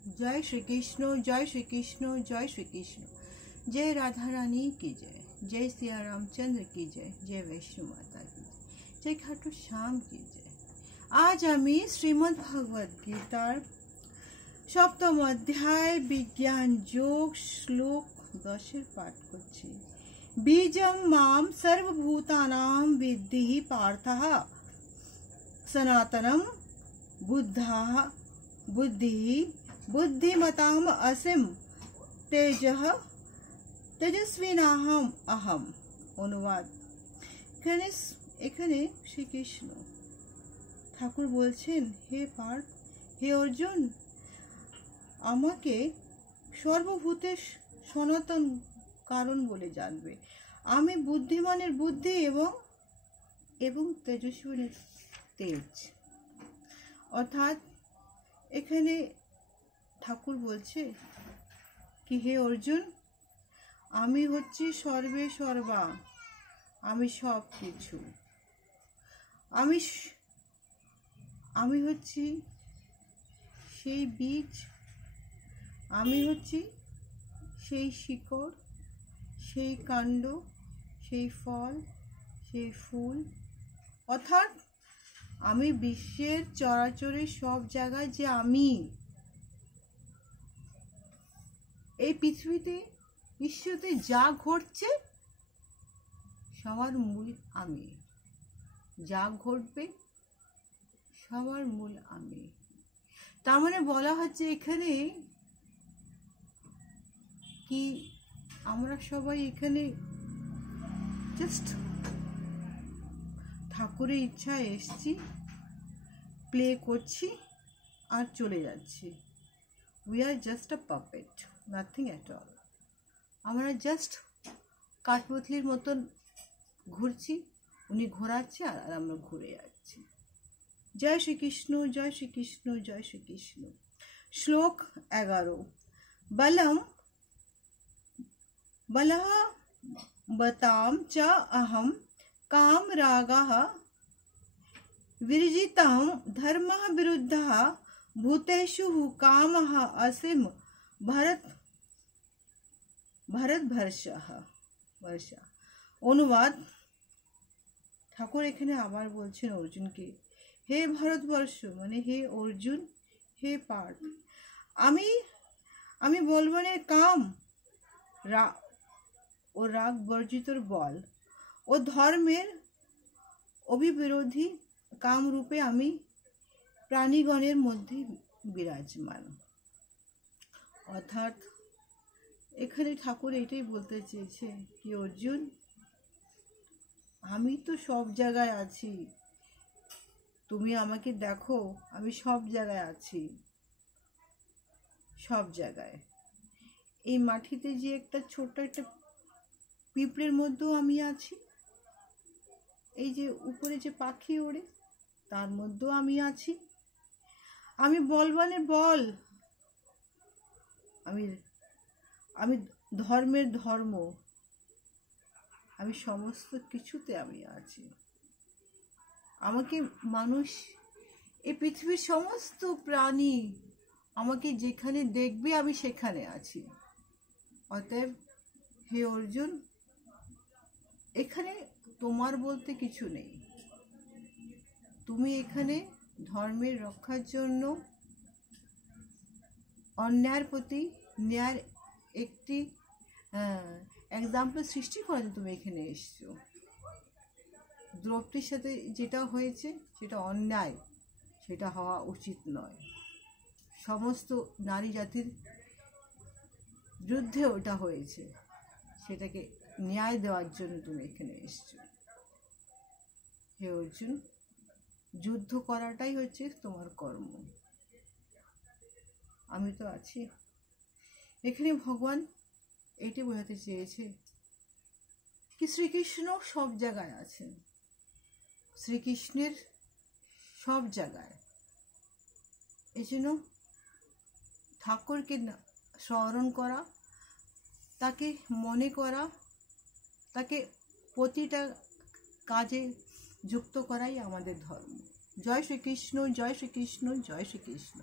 जय श्री कृष्ण, जय श्री कृष्ण, जय श्री कृष्ण। जय राधा रानी की जय, जय सिया रामचंद्र की जय, जय वैष्णो माता की जय, जय खाटू श्याम की जय। आज आमी श्रीमद् भगवद गीतार सप्तम अध्याय विज्ञान योग श्लोक 10 पाठ करছি। बीजम माम सर्वभूतानां विद्धि पार्थः सनातनम बुद्धः बुद्धि बुद्धिमताम असीम तेजः तेजस्विनाहम अहम। অনুবাদ। এখানে শ্রীকৃষ্ণ ঠাকুর বলছেন, হে পার্থ, হে অর্জুন, আমাকে সর্বভূতের সনাতন কারণ বলে জানবে। আমি বুদ্ধিমানের বুদ্ধি এবং তেজস্বিনীর তেজ। অর্থাৎ এখানে ঠাকুর বলছে কি, হে অর্জুন, আমি হচ্ছি সর্বে সর্বা, আমি সব কিছু। আমি হচ্ছি সেই বীজ, আমি হচ্ছি সেই শিকড়, সেই কাণ্ড, সেই ফল, সেই ফুল। অর্থাৎ আমি বিশ্বের চরাচরের সব জায়গায় যে আমি, এই পৃথিবীতে বিশ্বতে যা ঘটছে সবার মূল আমি, যা ঘটবে সবার মূল আমি। তার মানে বলা হচ্ছে এখানে কি, আমরা সবাই এখানে জাস্ট ঠাকুরের ইচ্ছায় এসছি, প্লে করছি আর চলে যাচ্ছি। We are just a puppet, nothing at all. আমরা জাস্ট কাঠপুতলির মতন ঘুরছি, উনি ঘোরাচ্ছে আর আমরা ঘুরে যাচ্ছি। জয় শ্রীকৃষ্ণ, জয় শ্রীকৃষ্ণ, জয় শ্রীকৃষ্ণ। শ্লোক 11। বলহ बताम च अहम काम रागः विरजितं धर्मः विरुद्धः भूतेषु कामः असीम वर्षा। অনুবাদ। ঠাকুর এখানে আবার বলছেন অর্জুনকে, হে ভারতবর্ষ, মানে হে অর্জুন, হে পার্থ, আমি বলবানের কাম ও রাগ বর্জিতর বল ও ধর্মের অবিবিরোধী কামরূপে আমি প্রাণীগণের মধ্যে বিরাজমান। অর্থাৎ এখানে ঠাকুর এটাই বলতে চেয়েছে কি, অর্জুন, আমি তো সব জায়গায় আছি, তুমি আমাকে দেখো, আমি সব জায়গায় আছি, সব জায়গায়। এই মাটিতে যে একটা ছোট্ট একটা পিঁপড়ের মধ্যেও আমি আছি, এই যে উপরে যে পাখি ওড়ে তার মধ্যেও আমি আছি। আমি বলবানের বল, আমি ধর্মের ধর্ম, আমি সমস্ত কিছুতে আমি আছি। আমাকে মানুষ, এই পৃথিবীর সমস্ত প্রাণী আমাকে যেখানে দেখবে আমি সেখানে আছি। অতএব হে অর্জুন, এখানে তোমার বলতে কিছু নেই। তুমি এখানে ধর্মের রক্ষার জন্য অন্যায়ের প্রতি ন্যায়ের একটি এক্সাম্পল সৃষ্টি করার জন্য তুমি এখানে এসছো। দ্রৌপদীর সাথে যেটা হয়েছে সেটা অন্যায়, সেটা হওয়া উচিত নয়। সমস্ত নারী জাতির বিরুদ্ধে ওটা হয়েছে, সেটাকে ন্যায় দেওয়ার জন্য তুমি এখানে এসছো। হে অর্জুন, যুদ্ধ করাটাই হচ্ছে তোমার কর্ম। আমি তো আছি এখানে। ভগবান এটি বোঝাতে চেয়েছে কি, শ্রীকৃষ্ণ সব জায়গায় আছেন, শ্রীকৃষ্ণের সব জায়গায়। এই জন্য ঠাকুরকে স্মরণ করা, তাকে মনে করা, তাকে প্রতিটা কাজে যুক্ত করাই আমাদের ধর্ম। জয় শ্রীকৃষ্ণ, জয় শ্রীকৃষ্ণ, জয় শ্রীকৃষ্ণ।